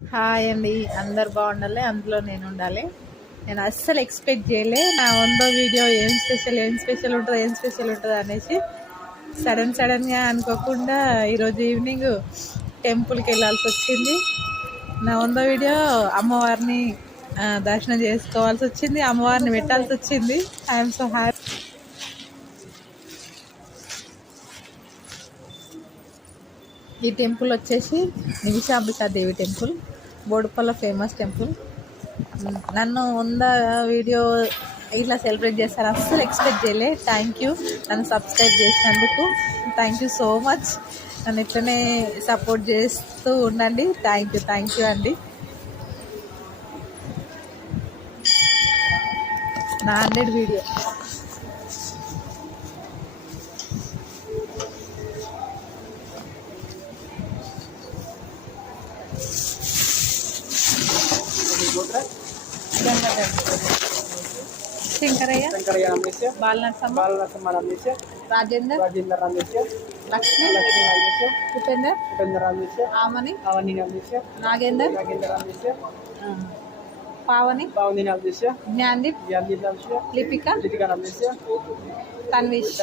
Hi అండి, అందరు బాగుండాలి, అందులో నేను ఉండాలి. నేను అస్సలు ఎక్స్పెక్ట్ చేయలే నా 100వ వీడియో ఏం స్పెషల్ ఉంటుంది అనేసి సడన్గా అనుకోకుండా ఈరోజు ఈవినింగ్ టెంపుల్కి వెళ్ళాల్సి వచ్చింది. నా 100వ వీడియో అమ్మవారిని దర్శనం చేసుకోవాల్సి వచ్చింది, అమ్మవారిని పెట్టాల్సి వచ్చింది. I'm so happy. ఈ టెంపుల్ వచ్చేసి నిమిషాంబికాదేవి టెంపుల్, బోడుపల్ల ఫేమస్ టెంపుల్. నన్ను 100 వీడియో ఇట్లా సెలబ్రేట్ చేస్తారు అస్సలు ఎక్స్పెక్ట్ చేయలే. థ్యాంక్ యూ, నన్ను సబ్స్క్రైబ్ చేసినందుకు థ్యాంక్ యూ సో మచ్. నన్ను ఇట్లనే సపోర్ట్ చేస్తూ ఉండండి. థ్యాంక్ యూ అండి. నా 100 వీడియో శంకరయ్య, బాలనరసమ్మ, రాజేందర్, లక్ష్మి, ఉపేందర్, ఆమని, నాగేందర్, పావని, జ్ఞాన్దీప్, లిపిక, తన్విష్.